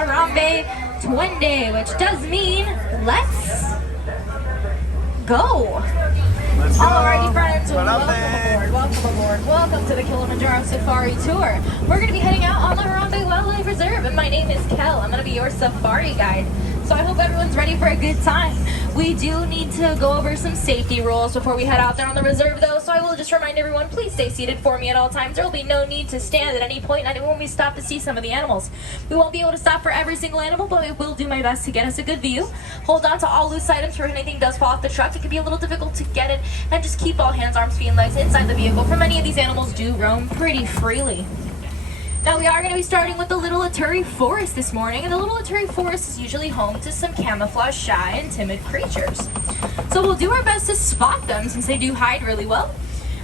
Harambe Twende, which does mean let's go. Alrighty friends, welcome to the Kilimanjaro Safari Tour. We're going to be heading out on the Harambe Wildlife Reserve, and my name is Kel. I'm going to be your safari guide. So I hope everyone's ready for a good time. We do need to go over some safety rules before we head out there on the reserve though, so I will just remind everyone, please stay seated for me at all times. There will be no need to stand at any point when we stop to see some of the animals. We won't be able to stop for every single animal, but I will do my best to get us a good view. Hold on to all loose items for if anything does fall off the truck. It can be a little difficult to get it, and just keep all hands, arms, feet, and legs inside the vehicle, for many of these animals do roam pretty freely. Now we are going to be starting with the Little Aturi Forest this morning, and the Little Aturi Forest is usually home to some camouflage shy and timid creatures. So we'll do our best to spot them since they do hide really well,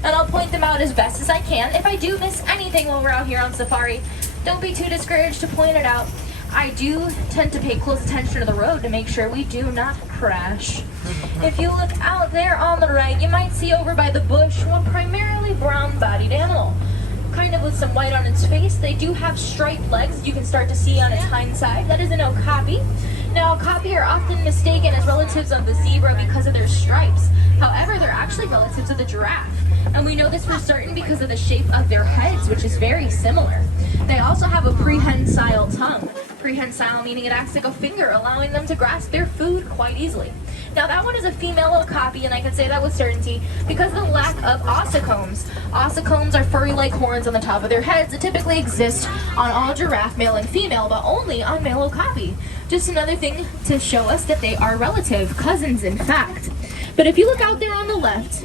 and I'll point them out as best as I can. If I do miss anything while we're out here on safari, don't be too discouraged to point it out. I do tend to pay close attention to the road to make sure we do not crash. If you look out there on the right, you might see over by the bush a primarily brown-bodied animal, kind of with some white on its face. They do have striped legs you can start to see on its hind side. That is an okapi. Now, okapi are often mistaken as relatives of the zebra because of their stripes. However, they're actually relatives of the giraffe. And we know this for certain because of the shape of their heads, which is very similar. They also have a prehensile tongue. Prehensile meaning it acts like a finger, allowing them to grasp their food quite easily. Now that one is a female okapi, and I can say that with certainty because of the lack of ossicombs. Ossicombs are furry-like horns on the top of their heads that typically exist on all giraffe, male and female, but only on male okapi. Just another thing to show us that they are relative, cousins in fact. But if you look out there on the left,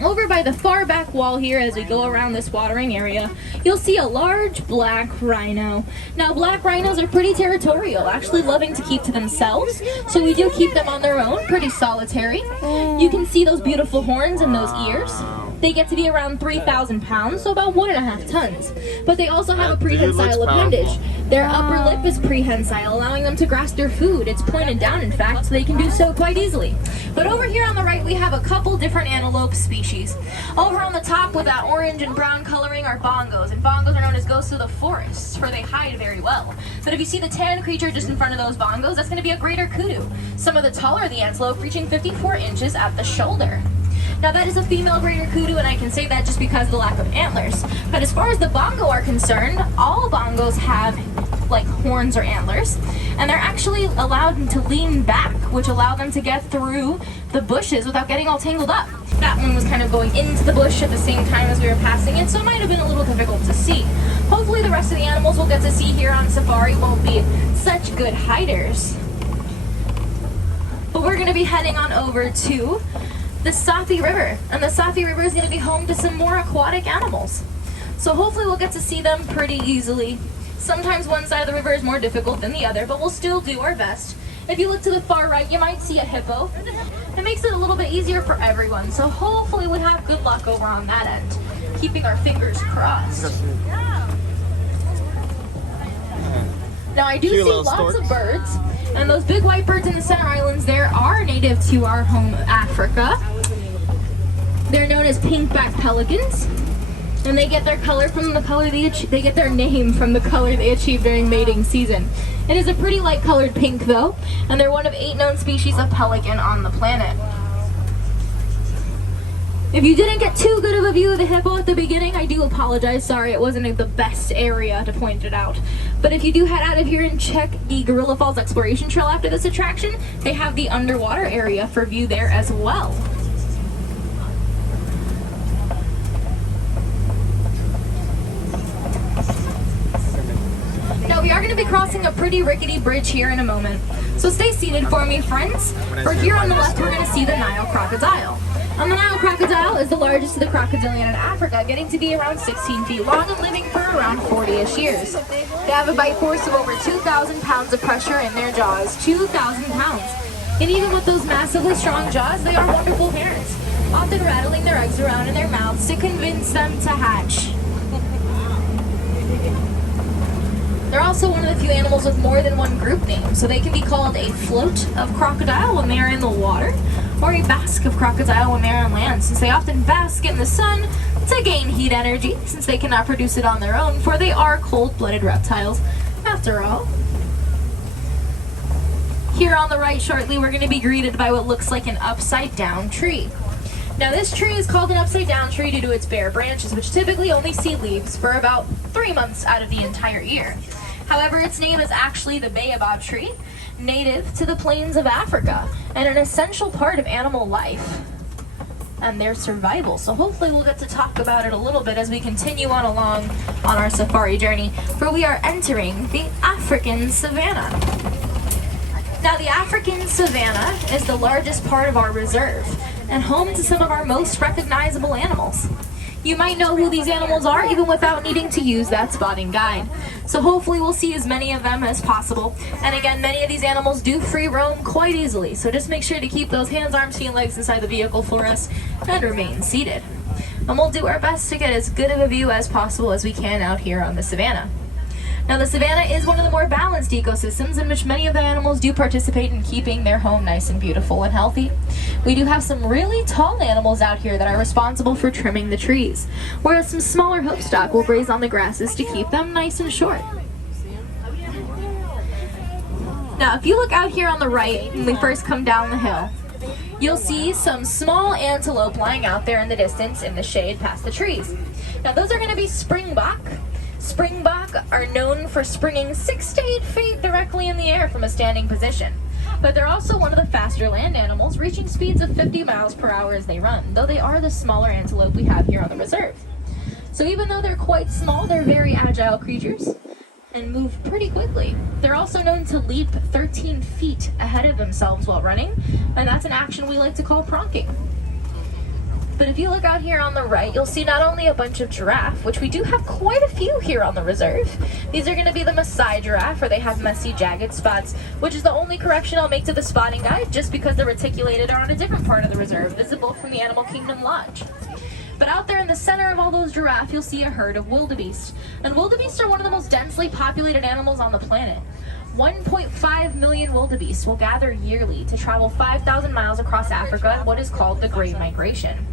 over by the far back wall here as we go around this watering area, you'll see a large black rhino. Now black rhinos are pretty territorial, actually loving to keep to themselves, so we do keep them on their own, pretty solitary. You can see those beautiful horns and those ears. They get to be around 3,000 pounds, so about 1.5 tons. But they also have a prehensile appendage. Their upper lip is prehensile, allowing them to grasp their food. It's pointed down, in fact, so they can do so quite easily. But over here on the right, we have a couple different antelope species. Over on the top with that orange and brown coloring are bongos, and bongos are known as ghosts of the forests, for they hide very well. But if you see the tan creature just in front of those bongos, that's going to be a greater kudu. Some of the taller the antelope, reaching 54 inches at the shoulder. Now that is a female greater kudu, and I can say that just because of the lack of antlers. But as far as the bongo are concerned, all bongos have like horns or antlers, and they're actually allowed to lean back, which allow them to get through the bushes without getting all tangled up. That one was kind of going into the bush at the same time as we were passing it, so it might have been a little difficult to see. Hopefully the rest of the animals we'll get to see here on safari won't be such good hiders. But we're going to be heading on over to the Safi River, and the Safi River is going to be home to some more aquatic animals. So hopefully we'll get to see them pretty easily. Sometimes one side of the river is more difficult than the other, but we'll still do our best. If you look to the far right, you might see a hippo. It makes it a little bit easier for everyone, so hopefully we'll have good luck over on that end. Keeping our fingers crossed. Now I do see lots of birds, and those big white birds in the center islands there are native to our home Africa. They're known as pink-backed pelicans, and they get their color from the color they get their name from the color they achieve during mating season. It is a pretty light-colored pink though, and they're one of 8 known species of pelican on the planet. If you didn't get too good of a view of the hippo at the beginning, I do apologize. Sorry, it wasn't the best area to point it out. But if you do head out of here and check the Gorilla Falls Exploration Trail after this attraction, they have the underwater area for view there as well. Now we are going to be crossing a pretty rickety bridge here in a moment. So stay seated for me, friends. For here on the left, we're going to see the Nile crocodile. And the Nile crocodile is the largest of the crocodilian in Africa, getting to be around 16 feet long and living for around 40-ish years. They have a bite force of over 2,000 pounds of pressure in their jaws, 2,000 pounds. And even with those massively strong jaws, they are wonderful parents, often rattling their eggs around in their mouths to convince them to hatch. They're also one of the few animals with more than one group name, so they can be called a float of crocodile when they are in the water, or a bask of crocodile when they are on land, since they often bask in the sun to gain heat energy, since they cannot produce it on their own, for they are cold-blooded reptiles, after all. here on the right shortly, we're going to be greeted by what looks like an upside down tree. Now this tree is called an upside down tree due to its bare branches, which typically only see leaves for about 3 months out of the entire year. However, its name is actually the baobab tree, native to the plains of Africa, and an essential part of animal life and their survival. So hopefully we'll get to talk about it a little bit as we continue on along on our safari journey, for we are entering the African savanna. Now the African savanna is the largest part of our reserve and home to some of our most recognizable animals. You might know who these animals are even without needing to use that spotting guide. So hopefully we'll see as many of them as possible. And again, many of these animals do free roam quite easily. So just make sure to keep those hands, arms, feet, and legs inside the vehicle for us and remain seated. And we'll do our best to get as good of a view as possible as we can out here on the savanna. Now the savanna is one of the more balanced ecosystems in which many of the animals do participate in keeping their home nice and beautiful and healthy. We do have some really tall animals out here that are responsible for trimming the trees, whereas some smaller hoofstock will graze on the grasses to keep them nice and short. Now if you look out here on the right when we first come down the hill, you'll see some small antelope lying out there in the distance in the shade past the trees. Now those are going to be springbok. Springbok are known for springing 6 to 8 feet directly in the air from a standing position. But they're also one of the faster land animals, reaching speeds of 50 miles per hour as they run, though they are the smaller antelope we have here on the reserve. So even though they're quite small, they're very agile creatures and move pretty quickly. They're also known to leap 13 feet ahead of themselves while running, and that's an action we like to call pronking. But if you look out here on the right, you'll see not only a bunch of giraffe, which we do have quite a few here on the reserve. These are going to be the Maasai giraffe, where they have messy, jagged spots, which is the only correction I'll make to the spotting guide, just because the reticulated are on a different part of the reserve, visible from the Animal Kingdom Lodge. But out there in the center of all those giraffe, you'll see a herd of wildebeest. And wildebeest are one of the most densely populated animals on the planet. 1.5 million wildebeest will gather yearly to travel 5,000 miles across Africa in what is called the Great Migration.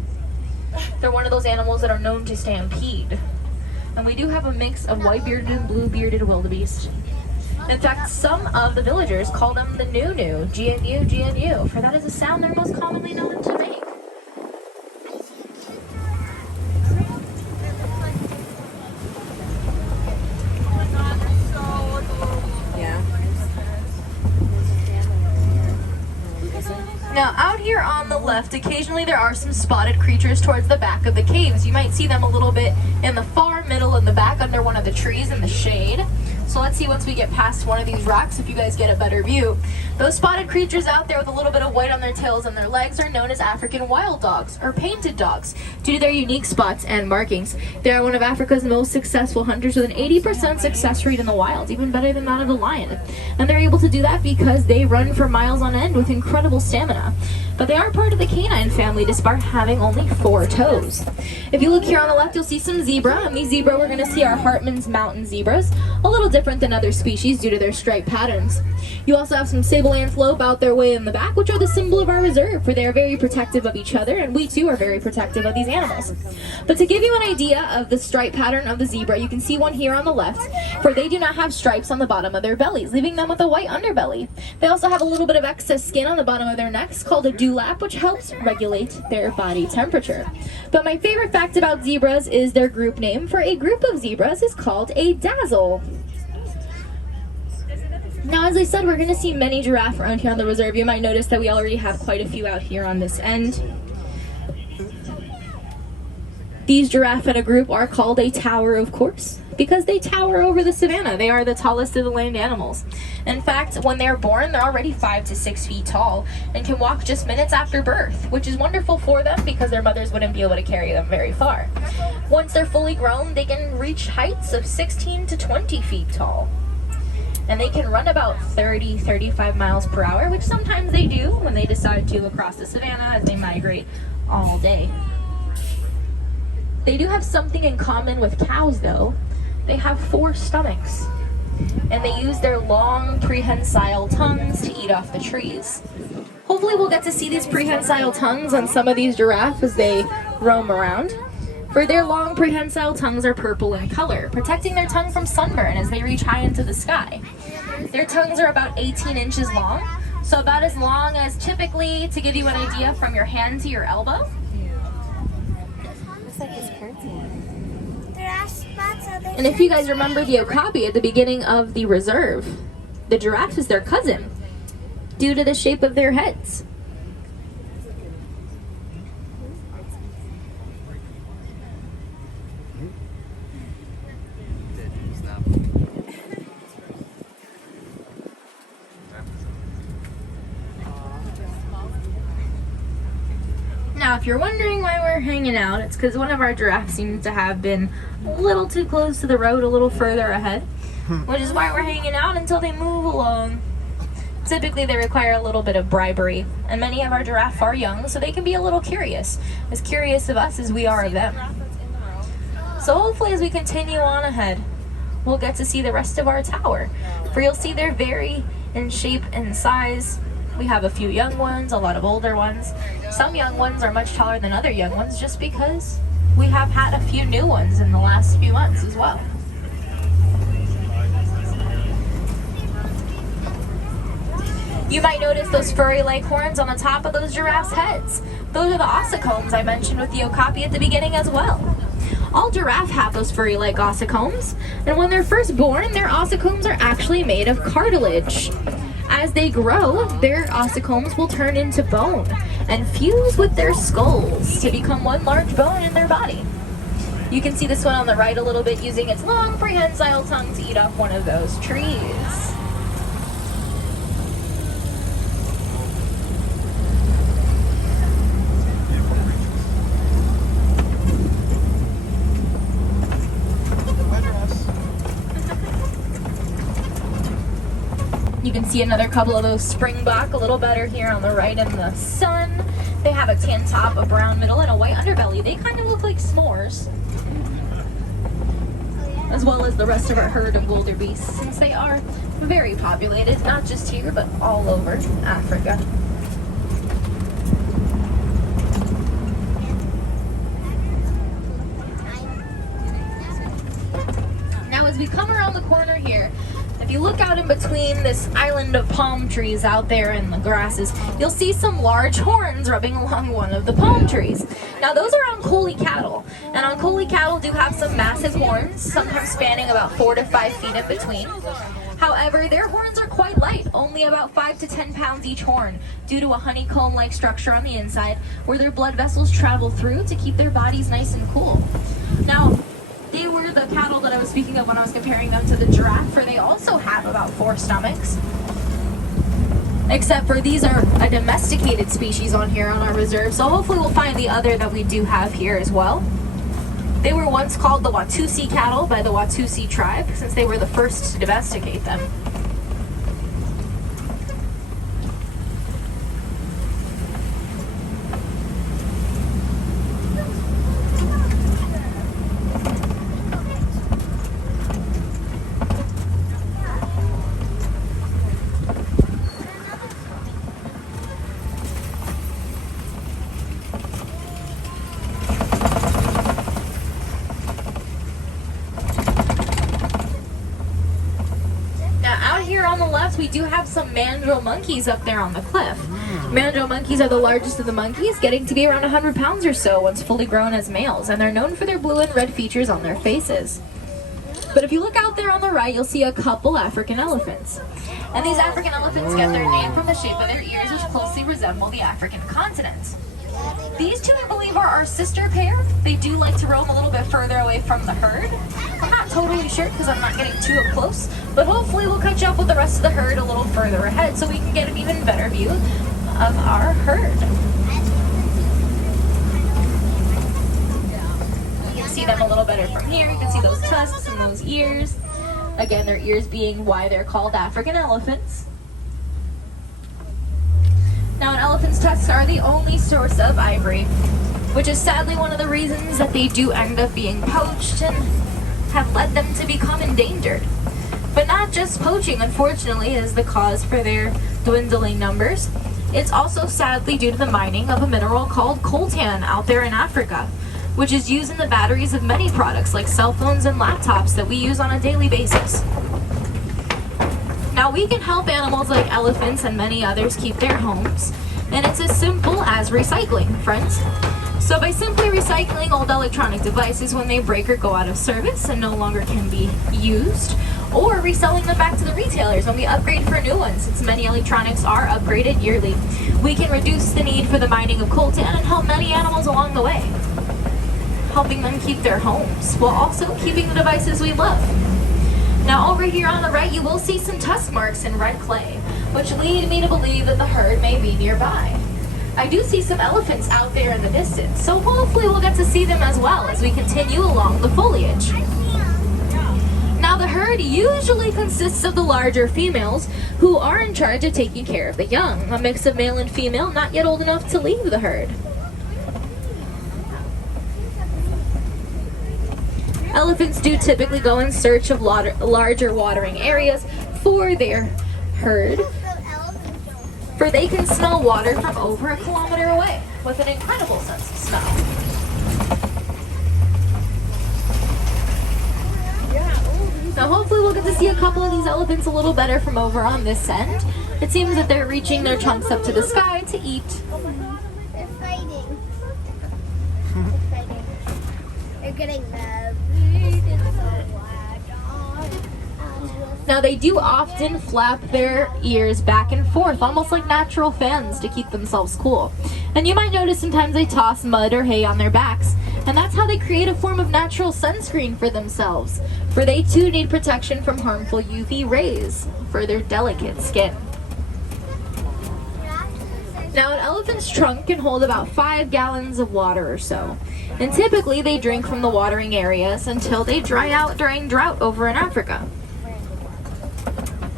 They're one of those animals that are known to stampede. And we do have a mix of white-bearded and blue-bearded wildebeest. In fact, some of the villagers call them the Nunu, GNU, GNU, for that is a sound they're most commonly known to make. Now out here on the left, occasionally there are some spotted creatures towards the back of the caves. You might see them a little bit in the far middle in the back under one of the trees in the shade. So let's see once we get past one of these rocks if you guys get a better view. Those spotted creatures out there with a little bit of white on their tails and their legs are known as African wild dogs, or painted dogs, due to their unique spots and markings. They are one of Africa's most successful hunters with an 80% success rate in the wild, even better than that of the lion. And they're able to do that because they run for miles on end with incredible stamina. But they are part of the canine family despite having only 4 toes. If you look here on the left, you'll see some zebra, and these zebra we're going to see are Hartman's mountain zebras, a little different than other species due to their striped patterns. You also have some sable antelope out their way in the back, which are the symbol of our reserve, for they are very protective of each other, and we too are very protective of these animals. But to give you an idea of the stripe pattern of the zebra, you can see one here on the left, for they do not have stripes on the bottom of their bellies, leaving them with a white underbelly. They also have a little bit of excess skin on the bottom of their necks called a dewlap, which helps regulate their body temperature. But my favorite fact about zebras is their group name, for a group of zebras is called a dazzle. Now, as I said, we're going to see many giraffe around here on the reserve. You might notice that we already have quite a few out here on this end. These giraffe in a group are called a tower, of course, because they tower over the savanna. They are the tallest of the land animals. In fact, when they're born, they're already 5 to 6 feet tall and can walk just minutes after birth, which is wonderful for them because their mothers wouldn't be able to carry them very far. Once they're fully grown, they can reach heights of 16 to 20 feet tall. And they can run about 30-35 miles per hour, which sometimes they do when they decide to across the savanna as they migrate all day. They do have something in common with cows, though. They have 4 stomachs, and they use their long prehensile tongues to eat off the trees. Hopefully we'll get to see these prehensile tongues on some of these giraffes as they roam around. For their long prehensile tongues are purple in color, protecting their tongue from sunburn as they reach high into the sky. Their tongues are about 18 inches long, So about as long as typically, to give you an idea, from your hand to your elbow. Looks like it's curtain. There are spots on And if you guys remember the okapi at the beginning of the reserve, the giraffe is their cousin due to the shape of their heads. Now, if you're wondering why we're hanging out, it's because one of our giraffes seems to have been a little too close to the road, a little further ahead, which is why we're hanging out until they move along. Typically, they require a little bit of bribery, and many of our giraffes are young, so they can be a little curious of us as we are of them. So hopefully, as we continue on ahead, we'll get to see the rest of our tower, for you'll see they vary in shape and size. We have a few young ones, a lot of older ones. Some young ones are much taller than other young ones just because we have had a few new ones in the last few months as well. You might notice those furry-like horns on the top of those giraffes' heads. Those are the ossicombs I mentioned with the okapi at the beginning as well. All giraffes have those furry-like ossicombs, and when they're first born, their ossicombs are actually made of cartilage. As they grow, their ossicombs will turn into bone and fuse with their skulls to become one large bone in their body. You can see this one on the right a little bit using its long prehensile tongue to eat off one of those trees. You can see another couple of those springbok a little better here on the right in the sun. They have a tan top, a brown middle, and a white underbelly. They kind of look like s'mores. As well as the rest of our herd of wildebeests, since they are very populated, not just here, but all over Africa. Now as we come around the corner here, if you look out in between this island of palm trees out there in the grasses, you'll see some large horns rubbing along one of the palm trees. Now those are Ankoli cattle, and Ankoli cattle do have some massive horns, sometimes spanning about 4 to 5 feet in between. However, their horns are quite light, only about 5 to 10 pounds each horn, due to a honeycomb-like structure on the inside where their blood vessels travel through to keep their bodies nice and cool. Now, they were the cattle that I was speaking of when I was comparing them to the giraffe, for they also have about 4 stomachs. Except for these are a domesticated species on here on our reserve, so hopefully we'll find the other that we do have here as well. They were once called the Watusi cattle by the Watusi tribe, since they were the first to domesticate them. We do have some mandrill monkeys up there on the cliff. Mandrill monkeys are the largest of the monkeys, getting to be around 100 pounds or so once fully grown as males, and they're known for their blue and red features on their faces. But if you look out there on the right, you'll see a couple African elephants. And these African elephants get their name from the shape of their ears, which closely resemble the African continent. These two, I believe, are our sister pair. They do like to roam a little bit further away from the herd. I'm not totally sure because I'm not getting too up close, but hopefully we'll catch up with the rest of the herd a little further ahead so we can get an even better view of our herd. You can see them a little better from here. You can see those tusks and those ears. Again, their ears being why they're called African elephants. Now, an elephant's tusks are the only source of ivory, which is sadly one of the reasons that they do end up being poached and have led them to become endangered. But not just poaching, unfortunately, is the cause for their dwindling numbers. It's also sadly due to the mining of a mineral called coltan out there in Africa, which is used in the batteries of many products like cell phones and laptops that we use on a daily basis. Now we can help animals like elephants and many others keep their homes, and it's as simple as recycling, friends. So by simply recycling old electronic devices when they break or go out of service and no longer can be used, or reselling them back to the retailers when we upgrade for new ones, since many electronics are upgraded yearly, we can reduce the need for the mining of coltan and help many animals along the way, helping them keep their homes while also keeping the devices we love. Now over here on the right you will see some tusk marks in red clay, which lead me to believe that the herd may be nearby. I do see some elephants out there in the distance, so hopefully we'll get to see them as well as we continue along the foliage. Now the herd usually consists of the larger females who are in charge of taking care of the young, a mix of male and female not yet old enough to leave the herd. Elephants do typically go in search of larger watering areas for their herd, for they can smell water from over a kilometer away with an incredible sense of smell. Now hopefully we'll get to see a couple of these elephants a little better from over on this end. It seems that they're reaching their trunks up to the sky to eat. They're fighting. They're fighting. They're getting mad. Now they do often flap their ears back and forth, almost like natural fans to keep themselves cool. And you might notice sometimes they toss mud or hay on their backs, and that's how they create a form of natural sunscreen for themselves, for they too need protection from harmful UV rays for their delicate skin. Now an elephant's trunk can hold about 5 gallons of water or so, and typically they drink from the watering areas until they dry out during drought over in Africa.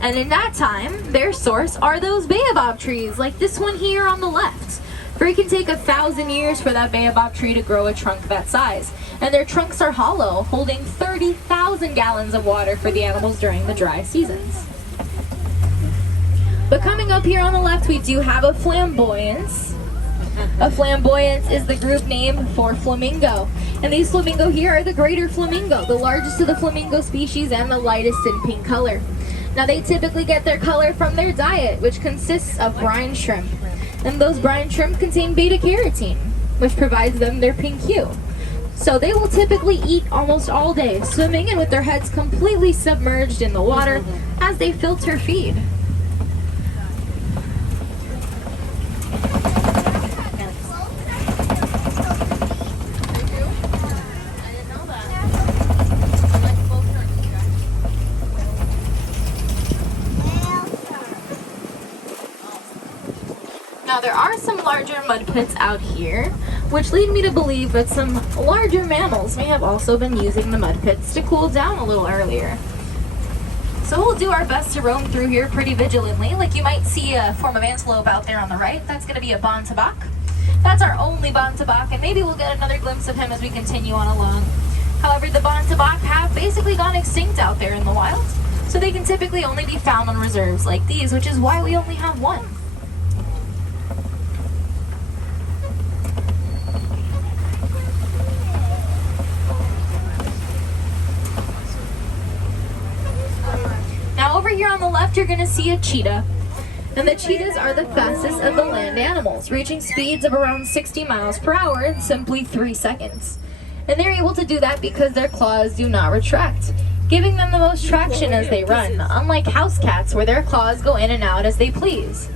And in that time, their source are those baobab trees, like this one here on the left. For it can take 1,000 years for that baobab tree to grow a trunk that size. And their trunks are hollow, holding 30,000 gallons of water for the animals during the dry seasons. But coming up here on the left, we do have a flamboyance. A flamboyance is the group name for flamingo. And these flamingo here are the greater flamingo, the largest of the flamingo species and the lightest in pink color. Now they typically get their color from their diet, which consists of brine shrimp. And those brine shrimp contain beta-carotene, which provides them their pink hue. So they will typically eat almost all day, swimming and with their heads completely submerged in the water as they filter feed. Now there are some larger mud pits out here, which lead me to believe that some larger mammals may have also been using the mud pits to cool down a little earlier. So we'll do our best to roam through here pretty vigilantly. Like you might see a form of antelope out there on the right. That's going to be a bantabak. That's our only bantabak, and maybe we'll get another glimpse of him as we continue on along. However, the bantabak have basically gone extinct out there in the wild, so they can typically only be found on reserves like these, which is why we only have one. Now over here on the left, you're going to see a cheetah. And the cheetahs are the fastest of the land animals, reaching speeds of around 60 miles per hour in simply 3 seconds. And they're able to do that because their claws do not retract, giving them the most traction as they run, unlike house cats where their claws go in and out as they please.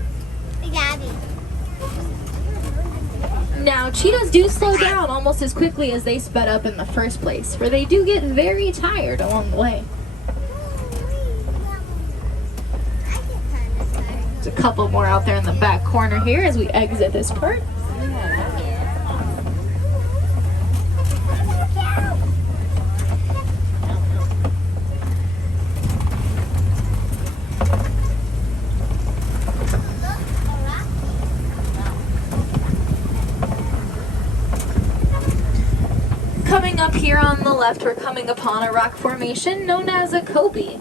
Now, cheetahs do slow down almost as quickly as they sped up in the first place, for they do get very tired along the way. A couple more out there in the back corner here as we exit this part. Coming up here on the left, we're coming upon a rock formation known as a copy.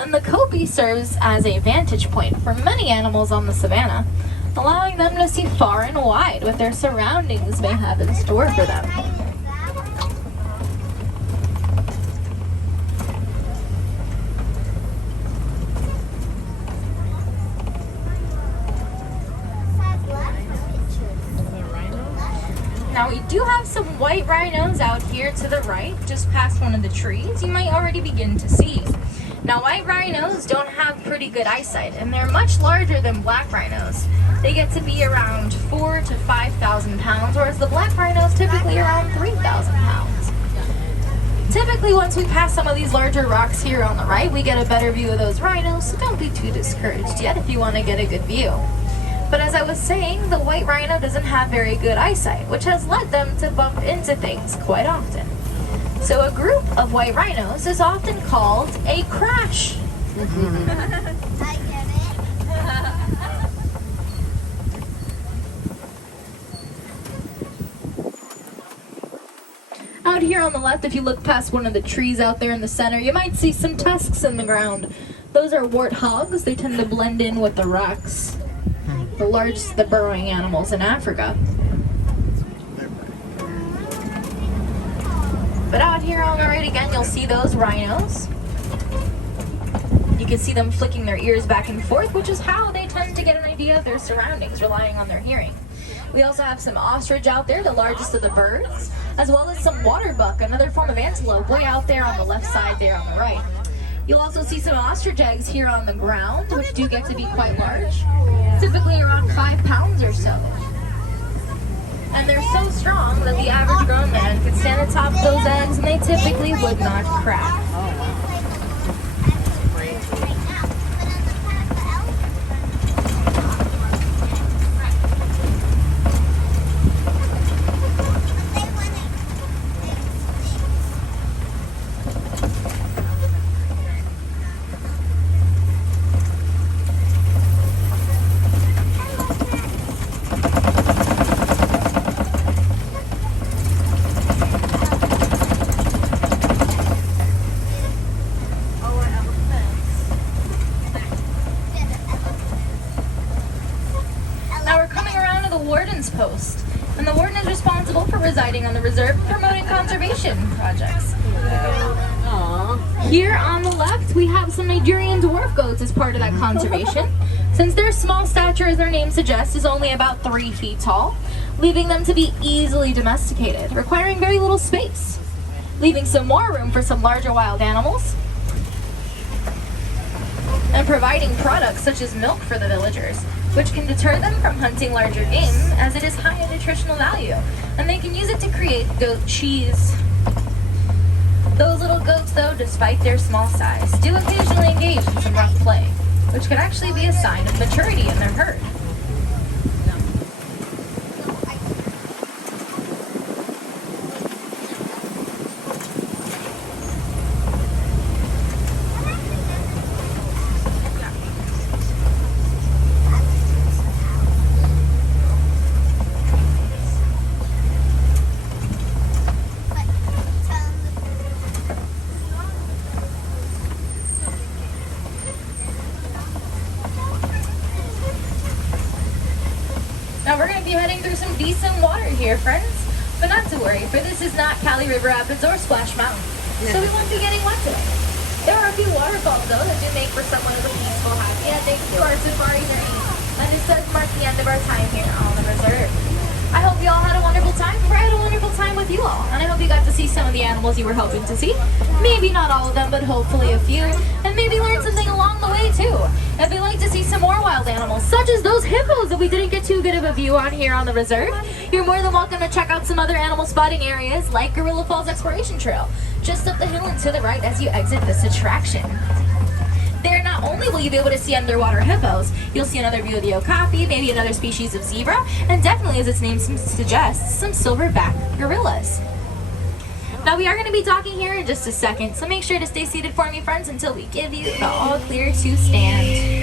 And the copy serves as a vantage point for many animals on the savanna, allowing them to see far and wide what their surroundings may have in store for them. some white rhinos out here to the right, just past one of the trees, you might already begin to see. Now, white rhinos don't have pretty good eyesight, and they're much larger than black rhinos. They get to be around 4,000 to 5,000 pounds, whereas the black rhinos typically around 3,000 pounds. Typically, once we pass some of these larger rocks here on the right, we get a better view of those rhinos, so don't be too discouraged yet if you want to get a good view. But as I was saying, the white rhino doesn't have very good eyesight, which has led them to bump into things quite often. So a group of white rhinos is often called a crash. I get it. Out here on the left, if you look past one of the trees out there in the center, you might see some tusks in the ground. Those are wart hogs. They tend to blend in with the rocks. The largest of the burrowing animals in Africa. But out here on the right again, you'll see those rhinos. You can see them flicking their ears back and forth, which is how they tend to get an idea of their surroundings, relying on their hearing. We also have some ostrich out there, the largest of the birds, as well as some water buck, another form of antelope, way out there on the left side there on the right. You'll also see some ostrich eggs here on the ground, which do get to be quite large, typically around 5 pounds or so. And they're so strong that the average grown man could stand atop those eggs and they typically would not crack. Post, and the warden is responsible for residing on the reserve and promoting conservation projects. Here on the left, we have some Nigerian dwarf goats as part of that conservation. Since their small stature, as their name suggests, is only about 3 feet tall, leaving them to be easily domesticated, requiring very little space, leaving some more room for some larger wild animals, and providing products such as milk for the villagers, which can deter them from hunting larger game as it is high in nutritional value, and they can use it to create goat cheese. Those little goats, though, despite their small size, do occasionally engage in some rough play, which can actually be a sign of maturity in their herd. Now we're going to be heading through some decent water here, friends. But not to worry, for this is not Cali River Rapids or Splash Mountain, so we won't be getting wet today. There are a few waterfalls, though, that do make for somewhat of a peaceful, happy ending to our safari journey. And this does mark the end of our time here on the reserve. I hope you all had a wonderful time, for I had a wonderful time with you all. And I hope you got to see some of the animals you were hoping to see. Maybe not all of them, but hopefully a few. And maybe learn something along the way, too. If you'd like to see some more wild animals, such as those hippos that we didn't get too good of a view on here on the reserve, you're more than welcome to check out some other animal spotting areas like Gorilla Falls Exploration Trail, just up the hill and to the right as you exit this attraction. There, not only will you be able to see underwater hippos, you'll see another view of the okapi, maybe another species of zebra, and definitely, as its name suggests, some silverback gorillas. Now, we are going to be talking here in just a second, so make sure to stay seated for me, friends, until we give you the all clear to stand.